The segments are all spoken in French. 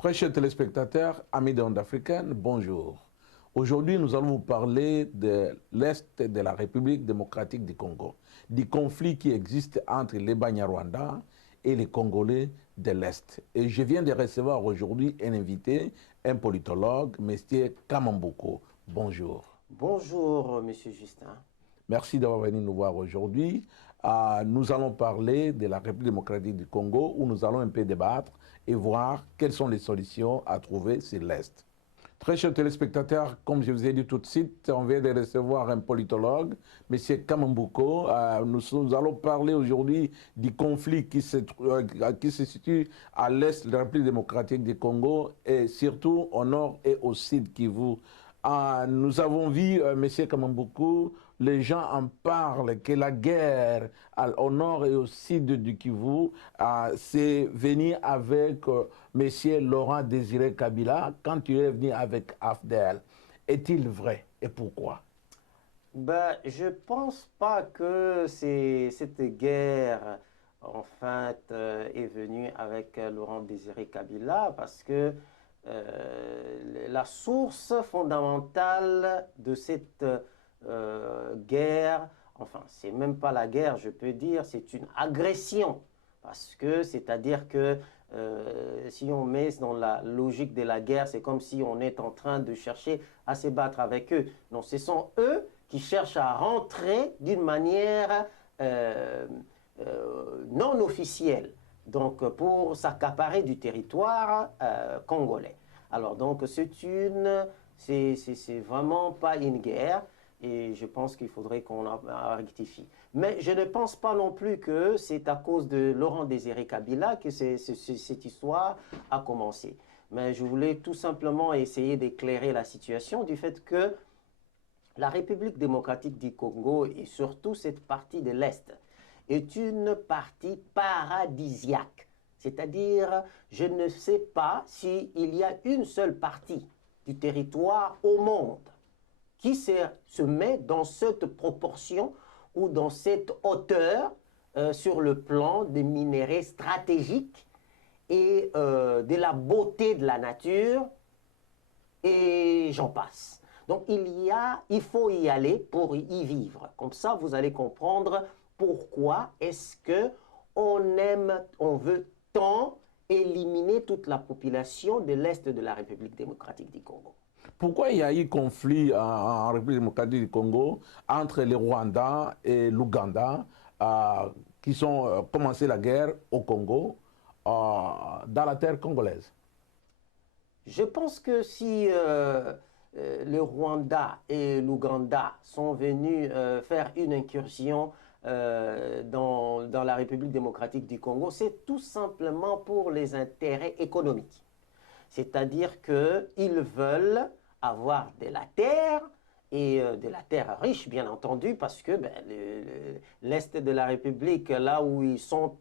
Très chers téléspectateurs, amis de Onde Africaine, bonjour. Aujourd'hui, nous allons vous parler de l'Est de la République démocratique du Congo, du conflit qui existe entre les Banyarwandais et les Congolais de l'Est. Et je viens de recevoir aujourd'hui un invité, un politologue, M. Kamamboko. Bonjour. Bonjour, Monsieur Justin. Merci d'avoir venu nous voir aujourd'hui. Nous allons parler de la République démocratique du Congo, où nous allons un peu débattre et voir quelles sont les solutions à trouver sur l'Est. Très chers téléspectateurs, comme je vous ai dit tout de suite, on vient de recevoir un politologue, M. Kamamboko. Nous allons parler aujourd'hui du conflit qui se situe à l'Est de la République démocratique du Congo et surtout au nord et au sud Kivu. Nous avons vu, M. Kamamboko, les gens en parlent, que la guerre au nord et au sud du Kivu, c'est venu avec M. Laurent Désiré Kabila quand il est venu avec AFDL. Est-il vrai et pourquoi? Je pense pas que cette guerre, en fait, est venue avec Laurent Désiré Kabila parce que la source fondamentale de cette guerre, enfin, c'est même pas la guerre, je peux dire, c'est une agression. Parce que, c'est-à-dire que si on met dans la logique de la guerre, c'est comme si on est en train de chercher à se battre avec eux. Non, ce sont eux qui cherchent à rentrer d'une manière non officielle, donc pour s'accaparer du territoire congolais. Alors donc c'est vraiment pas une guerre. Et je pense qu'il faudrait qu'on rectifie. Mais je ne pense pas non plus que c'est à cause de Laurent Désiré Kabila que cette histoire a commencé. Mais je voulais tout simplement essayer d'éclairer la situation du fait que la République démocratique du Congo et surtout cette partie de l'Est est une partie paradisiaque. C'est-à-dire, je ne sais pas s'il y a une seule partie du territoire au monde qui se met dans cette proportion ou dans cette hauteur sur le plan des minéraux stratégiques et de la beauté de la nature, et j'en passe. Donc il faut y aller pour y vivre. Comme ça, vous allez comprendre pourquoi est-ce que on veut tant éliminer toute la population de l'Est de la République démocratique du Congo. Pourquoi il y a eu conflit en République démocratique du Congo entre les Rwandais et l'Ouganda qui ont commencé la guerre au Congo, dans la terre congolaise? Je pense que si le Rwanda et l'Ouganda sont venus faire une incursion dans la République démocratique du Congo, c'est tout simplement pour les intérêts économiques. C'est-à-dire qu'ils veulent avoir de la terre, et de la terre riche, bien entendu, parce que l'Est de la République, là où ils sont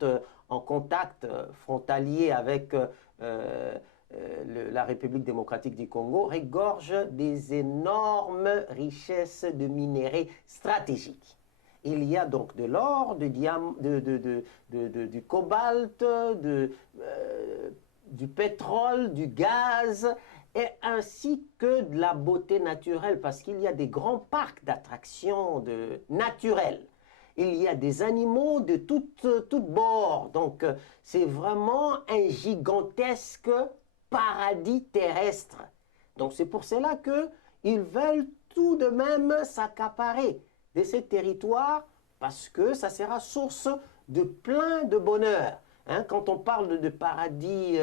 en contact frontalier avec la République démocratique du Congo, regorge des énormes richesses de minéraux stratégiques. Il y a donc de l'or, du cobalt, du pétrole, du gaz, et ainsi que de la beauté naturelle, parce qu'il y a des grands parcs d'attractions naturelles. Il y a des animaux de toutes bords. Donc, c'est vraiment un gigantesque paradis terrestre. Donc, c'est pour cela qu'ils veulent tout de même s'accaparer de ces territoires, parce que ça sera source de plein de bonheur. Hein, quand on parle de paradis,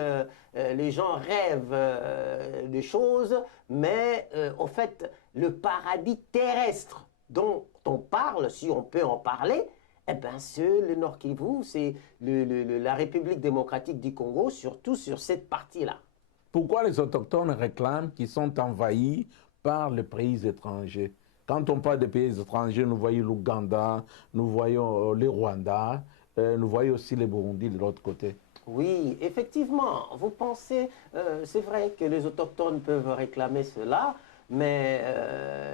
les gens rêvent de choses, mais en fait, le paradis terrestre dont on parle, si on peut en parler, eh ben, c'est le Nord Kivu, c'est la République démocratique du Congo, surtout sur cette partie-là. Pourquoi les autochtones réclament qu'ils sont envahis par les pays étrangers? Quand on parle de pays étrangers, nous voyons l'Ouganda, nous voyons les Rwandais, nous voyons aussi les Burundis de l'autre côté. Oui, effectivement, vous pensez, c'est vrai que les autochtones peuvent réclamer cela, mais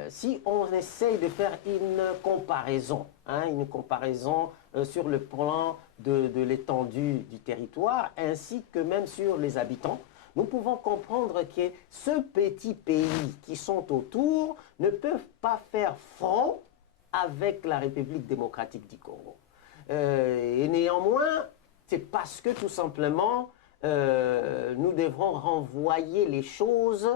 si on essaye de faire une comparaison sur le plan de l'étendue du territoire, ainsi que même sur les habitants, nous pouvons comprendre que ce petit pays qui sont autour ne peuvent pas faire front avec la République démocratique du Congo. Et néanmoins, c'est parce que tout simplement, nous devrons renvoyer les choses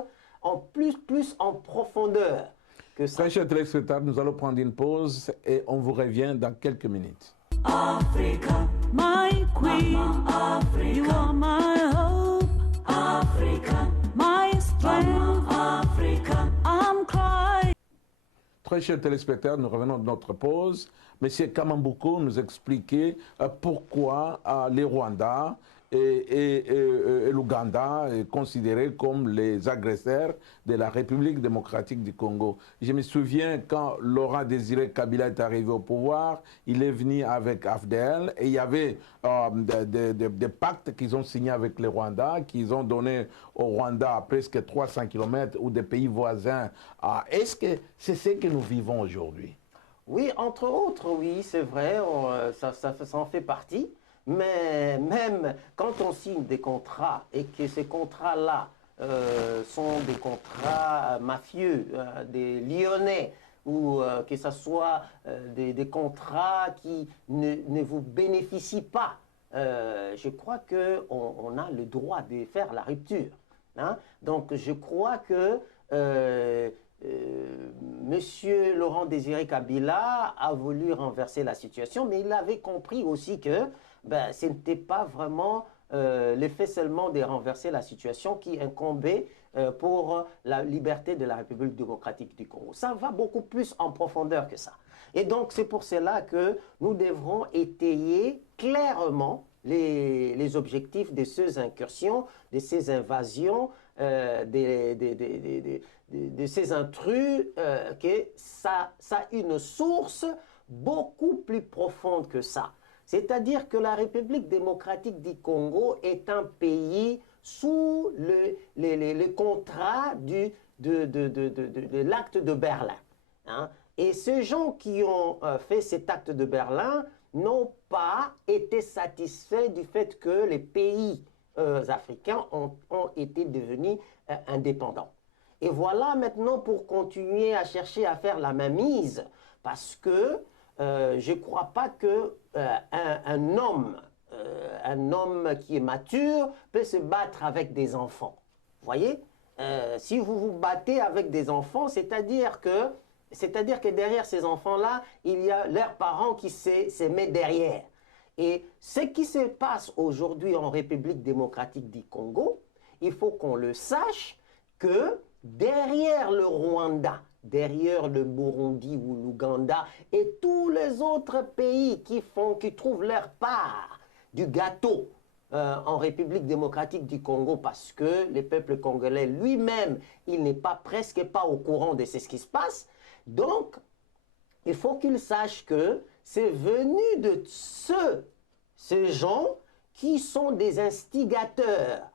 en plus en profondeur que ça. Très chers téléspectateurs, nous allons prendre une pause et on vous revient dans quelques minutes. Africa, my queen, Africa, you are my hope, Africa, my strength, Africa, I'm crying. Très chers téléspectateurs, nous revenons de notre pause. Monsieur Kamambouko nous expliquait pourquoi les Rwandais et l'Ouganda est considérés comme les agresseurs de la République démocratique du Congo. Je me souviens quand Laurent Désiré Kabila est arrivé au pouvoir, il est venu avec AFDL et il y avait des pactes qu'ils ont signés avec les Rwandais, qu'ils ont donné au Rwanda à presque 300 km ou des pays voisins. Est-ce que c'est ce que nous vivons aujourd'hui? Oui, entre autres, oui, c'est vrai, ça en fait partie. Mais même quand on signe des contrats et que ces contrats-là sont des contrats mafieux, des Lyonnais, ou que ce soit des contrats qui ne vous bénéficient pas, je crois qu'on a le droit de faire la rupture. Hein? Donc je crois que Monsieur Laurent Désiré Kabila a voulu renverser la situation, mais il avait compris aussi que ce n'était pas vraiment l'effet seulement de renverser la situation qui incombait pour la liberté de la République démocratique du Congo. Ça va beaucoup plus en profondeur que ça. Et donc c'est pour cela que nous devrons étayer clairement les objectifs de ces incursions, de ces invasions, de ces intrus, que ça a une source beaucoup plus profonde que ça. C'est-à-dire que la République démocratique du Congo est un pays sous le contrat de l'acte de Berlin. Hein? Et ces gens qui ont fait cet acte de Berlin n'ont pas été satisfaits du fait que les pays africains ont été devenus indépendants. Et voilà maintenant pour continuer à chercher à faire la mainmise, parce que je ne crois pas qu'un homme qui est mature peut se battre avec des enfants. Vous voyez, si vous vous battez avec des enfants, c'est-à-dire que derrière ces enfants-là, il y a leurs parents qui se mettent derrière. Et ce qui se passe aujourd'hui en République démocratique du Congo, il faut qu'on le sache que derrière le Rwanda, derrière le Burundi ou l'Ouganda et tous les autres pays qui trouvent leur part du gâteau en République démocratique du Congo, parce que le peuple congolais lui-même, il n'est presque pas au courant de ce qui se passe. Donc, il faut qu'il sache que c'est venu de ces gens qui sont des instigateurs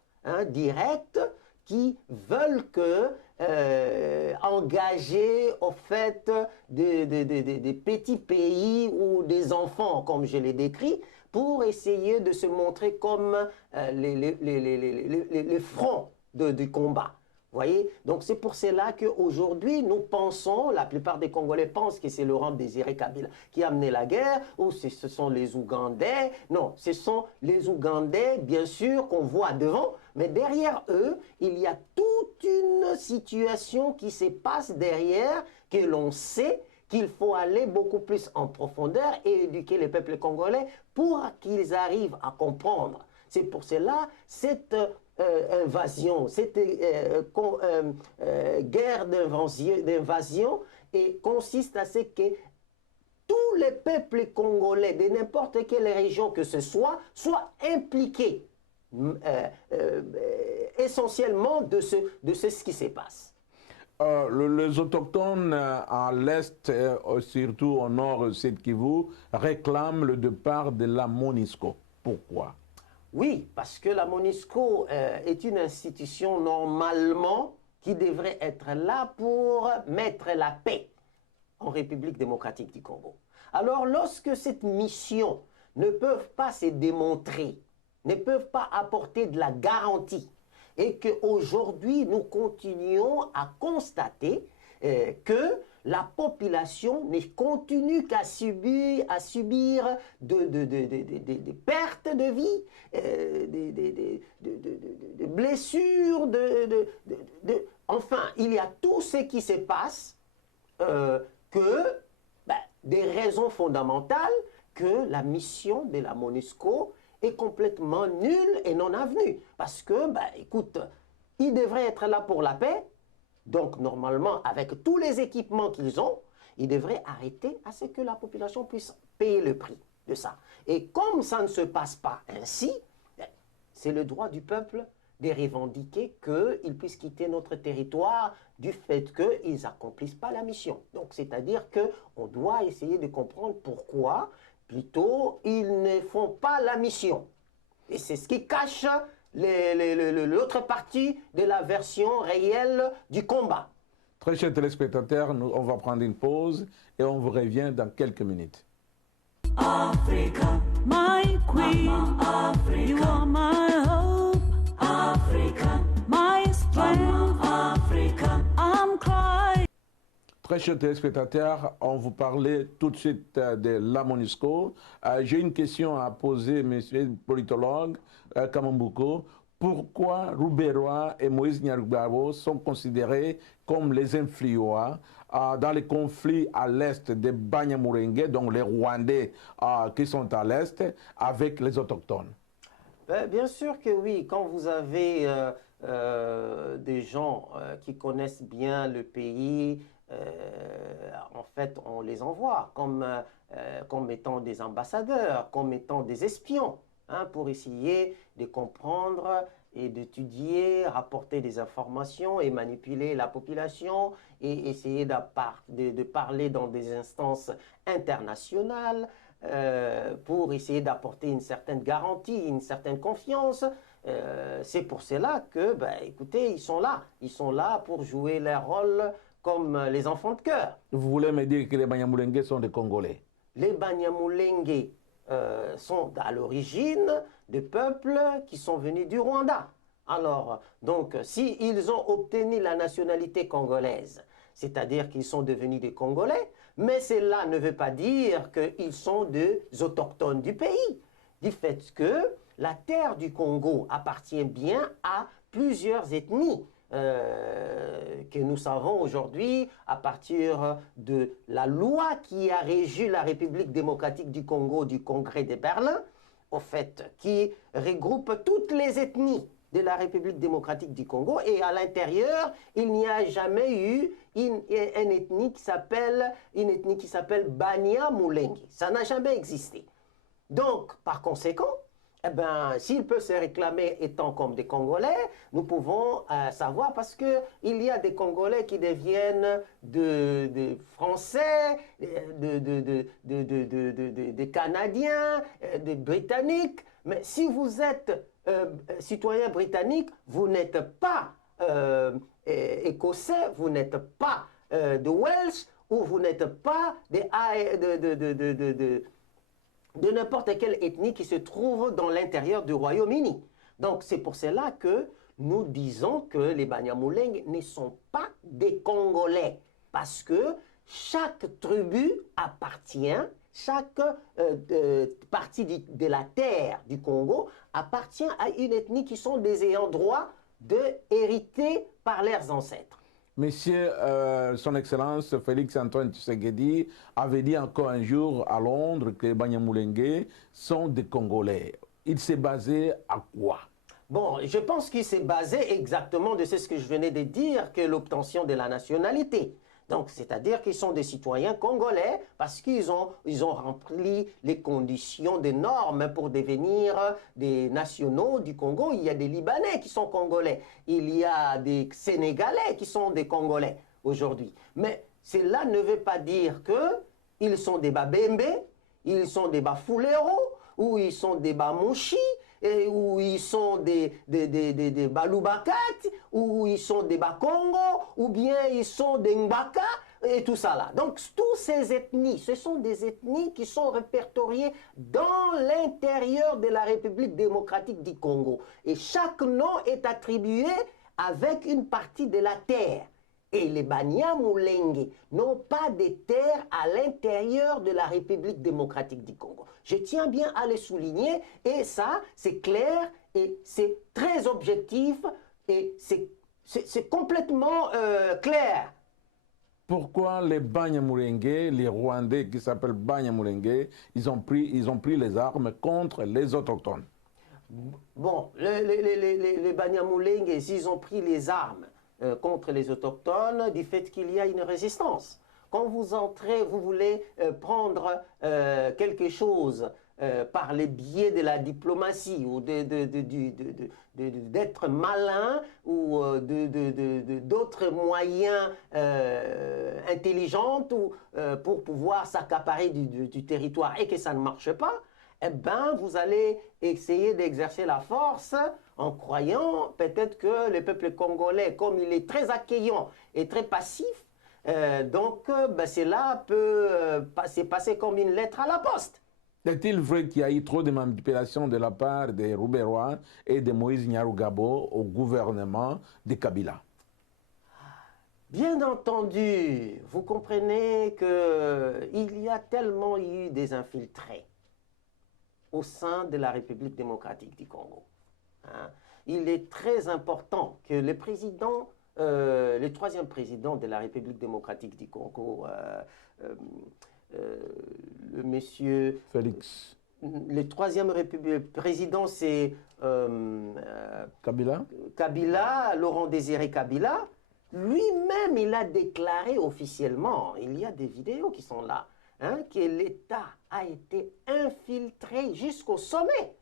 directs, qui veulent engager au fait des petits pays ou des enfants, comme je l'ai décrit, pour essayer de se montrer comme les fronts du combat. Vous voyez? Donc c'est pour cela qu'aujourd'hui, nous pensons, la plupart des Congolais pensent que c'est Laurent Désiré Kabila qui a amené la guerre, ou ce sont les Ougandais. Non, ce sont les Ougandais, bien sûr, qu'on voit devant, mais derrière eux, il y a toute une situation qui se passe derrière, que l'on sait qu'il faut aller beaucoup plus en profondeur et éduquer les peuples congolais pour qu'ils arrivent à comprendre. C'est pour cela, cette invasion, cette guerre d'invasion consiste à ce que tous les peuples congolais de n'importe quelle région que ce soit soient impliqués essentiellement de ce qui se passe. Les autochtones à l'est, surtout au nord, Sud Kivu, réclament le départ de la MONUSCO. Pourquoi? Oui, parce que la MONUSCO est une institution normalement qui devrait être là pour mettre la paix en République démocratique du Congo. Alors lorsque cette mission ne peut pas se démontrer, ne peuvent pas apporter de la garantie et qu'aujourd'hui, nous continuons à constater que la population ne continue qu'à subir des pertes de vie, des blessures, enfin, il y a tout ce qui se passe des raisons fondamentales que la mission de la MONUSCO est complètement nulle et non avenue. Parce que, écoute, ils devraient être là pour la paix. Donc, normalement, avec tous les équipements qu'ils ont, ils devraient arrêter à ce que la population puisse payer le prix de ça. Et comme ça ne se passe pas ainsi, c'est le droit du peuple de revendiquer qu'ils puissent quitter notre territoire du fait qu'ils n'accomplissent pas la mission. Donc, c'est-à-dire qu'on doit essayer de comprendre pourquoi, plutôt, ils ne font pas la mission. Et c'est ce qui cache l'autre partie de la version réelle du combat. Très chers téléspectateurs, on va prendre une pause et on vous revient dans quelques minutes. Africa, my queen, Africa, you are my hope, Africa, my strength, Africa, I'm crying. Très chers téléspectateurs, on vous parlait tout de suite de la MONUSCO. J'ai une question à poser, monsieur le politologue Kamambuko. Pourquoi Rouberois et Moïse Nyarugabo sont considérés comme les influents dans les conflits à l'est de Banyamulenge, donc les Rwandais qui sont à l'est, avec les autochtones? Bien sûr que oui. Quand vous avez des gens qui connaissent bien le pays, en fait, on les envoie comme étant des ambassadeurs, comme étant des espions, pour essayer de comprendre et d'étudier, rapporter des informations et manipuler la population et essayer de parler dans des instances internationales pour essayer d'apporter une certaine garantie, une certaine confiance. C'est pour cela que, écoutez, ils sont là pour jouer leur rôle comme les enfants de cœur. Vous voulez me dire que les Banyamulenge sont des Congolais? Les Banyamulenge sont à l'origine de peuples qui sont venus du Rwanda. Alors, donc, s'ils ont obtenu la nationalité congolaise, c'est-à-dire qu'ils sont devenus des Congolais, mais cela ne veut pas dire qu'ils sont des autochtones du pays, du fait que la terre du Congo appartient bien à plusieurs ethnies. Que nous savons aujourd'hui à partir de la loi qui a régi la République démocratique du Congo du Congrès de Berlin, au fait, qui regroupe toutes les ethnies de la République démocratique du Congo, et à l'intérieur, il n'y a jamais eu une ethnie qui s'appelle Banyamulenge. Ça n'a jamais existé. Donc, par conséquent, s'il peut se réclamer étant comme des Congolais, nous pouvons savoir, parce qu'il y a des Congolais qui deviennent des Français, des Canadiens, des Britanniques. Mais si vous êtes citoyen britannique, vous n'êtes pas écossais, vous n'êtes pas de Welsh, ou vous n'êtes pas de n'importe quelle ethnie qui se trouve dans l'intérieur du Royaume-Uni. Donc c'est pour cela que nous disons que les Banyamulenge ne sont pas des Congolais, parce que chaque tribu appartient, chaque partie de la terre du Congo appartient à une ethnie qui sont des ayants droit hériter par leurs ancêtres. Monsieur, Son Excellence Félix Antoine Tshisekedi avait dit encore un jour à Londres que les Banyamulenge sont des Congolais. Il s'est basé à quoi? Bon, je pense qu'il s'est basé exactement de ce que je venais de dire, que l'obtention de la nationalité. Donc, c'est-à-dire qu'ils sont des citoyens congolais parce qu'ils ont rempli les conditions des normes pour devenir des nationaux du Congo. Il y a des Libanais qui sont congolais. Il y a des Sénégalais qui sont des Congolais aujourd'hui. Mais cela ne veut pas dire qu'ils sont des Babembe, ils sont des Bafulero, ou ils sont des Bamouchi, ou ils sont des Balubakat, ou ils sont des Bakongo, ou bien ils sont des Mbaka. et tout ça là. Donc, toutes ces ethnies, ce sont des ethnies qui sont répertoriées dans l'intérieur de la République démocratique du Congo. Et chaque nom est attribué avec une partie de la terre. Et les Banyamulenge n'ont pas de terre à l'intérieur de la République démocratique du Congo. Je tiens bien à le souligner, et ça, c'est clair, et c'est très objectif, et c'est complètement clair. Pourquoi les Banyamulenge, les Rwandais qui s'appellent Banyamulenge, ils ont pris les armes contre les autochtones? Bon, les Banyamulenge, s'ils ont pris les armes contre les autochtones, du fait qu'il y a une résistance. Quand vous entrez, vous voulez prendre quelque chose par les biais de la diplomatie ou d'être malin ou d'autres moyens intelligents pour pouvoir s'accaparer du territoire et que ça ne marche pas, eh bien, vous allez essayer d'exercer la force en croyant peut-être que le peuple congolais, comme il est très accueillant et très passif, cela peut se passer comme une lettre à la poste. Est-il vrai qu'il y a eu trop de manipulation de la part des Rouberois et de Moïse Nyarugabo au gouvernement de Kabila? Bien entendu, vous comprenez qu'il y a tellement eu des infiltrés au sein de la République démocratique du Congo. Hein? Il est très important que le président, le troisième président de la République démocratique du Congo, le monsieur... Félix. Le troisième président, c'est... Kabila? Kabila, Laurent Désiré Kabila. Lui-même, il a déclaré officiellement, il y a des vidéos qui sont là, hein, que l'État a été infiltré jusqu'au sommet.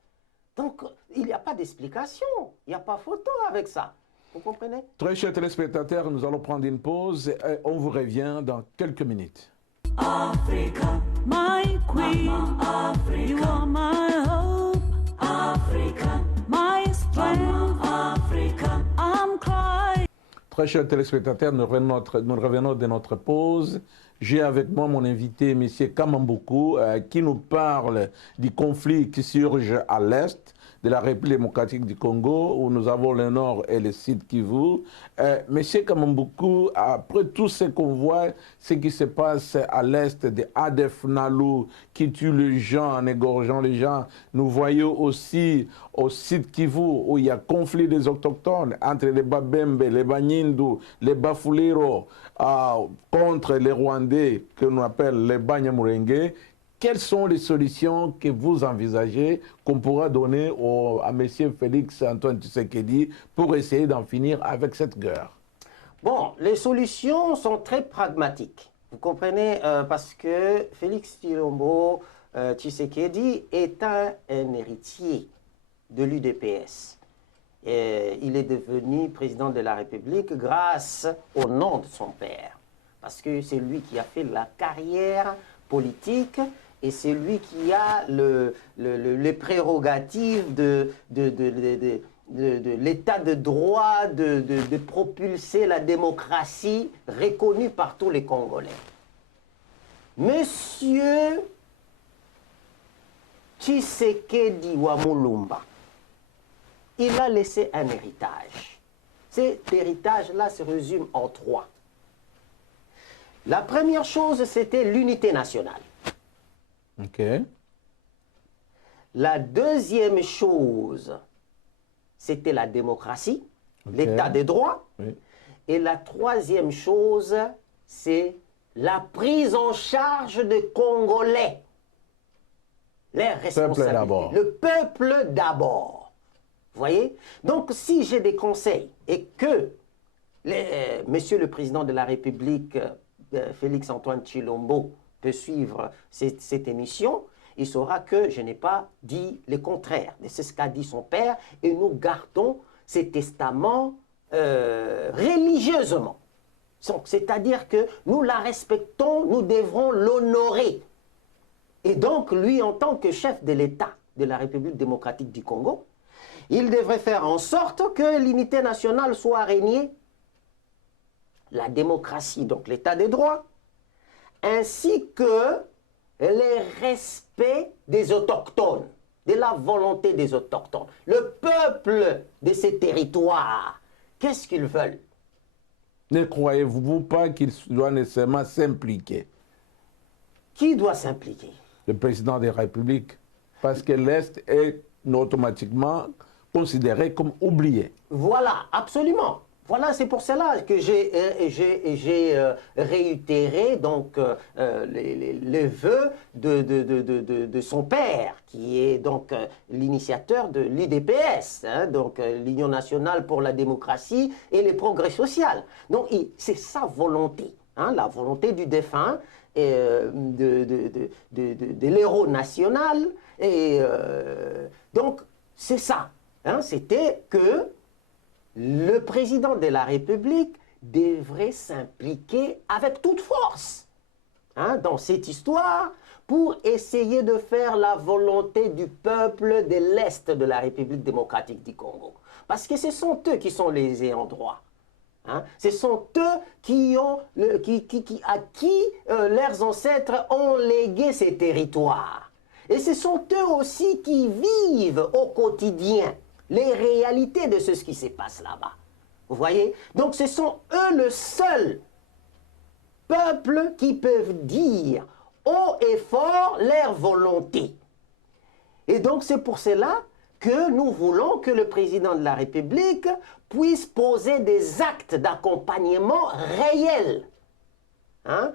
Donc, il n'y a pas d'explication, il n'y a pas photo avec ça. Vous comprenez? Très chers téléspectateurs, nous allons prendre une pause et on vous revient dans quelques minutes. Africa, my queen, Africa, you are my hope, Africa, my strength, Africa, I'm crying. Très chers téléspectateurs, nous revenons de notre pause. J'ai avec moi mon invité, M. Kamambuku, qui nous parle du conflit qui surge à l'est de la République démocratique du Congo, où nous avons le nord et le sud Kivu. M. Kamambuku, après tout ce qu'on voit, ce qui se passe à l'est de Adef Nalu, qui tue les gens en égorgeant les gens, nous voyons aussi au sud Kivu, où il y a conflit des autochtones entre les Babembe, les Banyindu, les Bafulero, contre les Rwandais, que l'on appelle les Banyamulenge. Quelles sont les solutions que vous envisagez qu'on pourra donner à M. Félix Antoine Tshisekedi pour essayer d'en finir avec cette guerre? Bon, les solutions sont très pragmatiques. Vous comprenez, parce que Félix Tshisekedi est un héritier de l'UDPS. Il est devenu président de la République grâce au nom de son père. Parce que c'est lui qui a fait la carrière politique et c'est lui qui a les prérogatives de l'état de droit, de propulser la démocratie reconnue par tous les Congolais. Monsieur Tshisekedi Wamulumba, il a laissé un héritage. Cet héritage-là se résume en 3. La première chose, c'était l'unité nationale. OK. La deuxième chose, c'était la démocratie, l'état de droit. Oui. Et la troisième chose, c'est la prise en charge des Congolais. Les responsabilités. Le peuple d'abord. Vous voyez? Donc, si j'ai des conseils et que Monsieur le Président de la République, Félix Antoine Tshilombo, peut suivre cette émission, il saura que je n'ai pas dit le contraire. C'est ce qu'a dit son père et nous gardons ces testaments religieusement. C'est-à-dire que nous la respectons, nous devrons l'honorer. Et donc, lui, en tant que chef de l'État de la République démocratique du Congo, il devrait faire en sorte que l'unité nationale soit régnée, la démocratie, donc l'état des droits, ainsi que le respect des autochtones, de la volonté des autochtones. Le peuple de ces territoires, qu'est-ce qu'ils veulent? Ne croyez-vous pas qu'il doit nécessairement s'impliquer? Qui doit s'impliquer? Le président de la République. Parce que l'Est est automatiquement considéré comme oublié. Voilà, absolument. Voilà, c'est pour cela que j'ai réitéré donc, les vœux de son père, qui est donc l'initiateur de l'UDPS, hein, donc l'Union nationale pour la démocratie et le progrès social. Donc c'est sa volonté, hein, la volonté du défunt, de l'héros national. Et donc c'est ça, hein, c'était que le président de la République devrait s'impliquer avec toute force, hein, dans cette histoire pour essayer de faire la volonté du peuple de l'Est de la République démocratique du Congo. Parce que ce sont eux qui sont les ayants droit. Hein. Ce sont eux qui ont, à qui leurs ancêtres ont légué ces territoires. Et ce sont eux aussi qui vivent au quotidien les réalités de ce qui se passe là-bas. Vous voyez? Donc ce sont eux le seul peuple qui peuvent dire haut et fort leur volonté. Et donc c'est pour cela que nous voulons que le président de la République puisse poser des actes d'accompagnement réels, hein,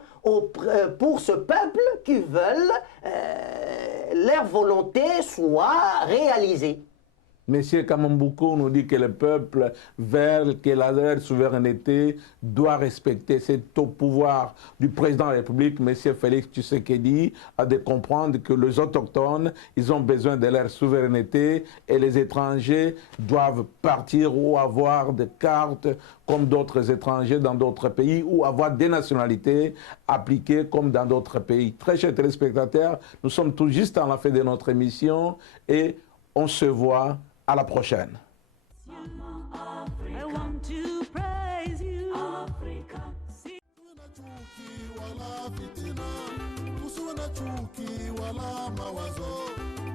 pour ce peuple qui veulent leur volonté soit réalisée. Monsieur Kamambouko nous dit que le peuple veut que leur souveraineté doit respecter. C'est au pouvoir du président de la République, Monsieur Félix Tshisekedi, de comprendre que les autochtones, ils ont besoin de leur souveraineté et les étrangers doivent partir ou avoir des cartes comme d'autres étrangers dans d'autres pays ou avoir des nationalités appliquées comme dans d'autres pays. Très chers téléspectateurs, nous sommes tout juste à la fin de notre émission et on se voit à la prochaine. I want to praise you.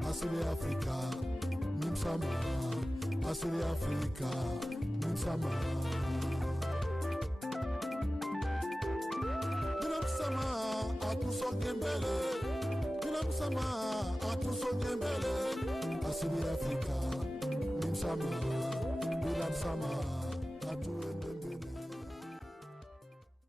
Asili Afrika, nimsama. Asili Afrika, nimsama. Nimsama, atusonge mbele. Nimsama, atusonge mbele. Asili Afrika, nimsama. Nimsama, atu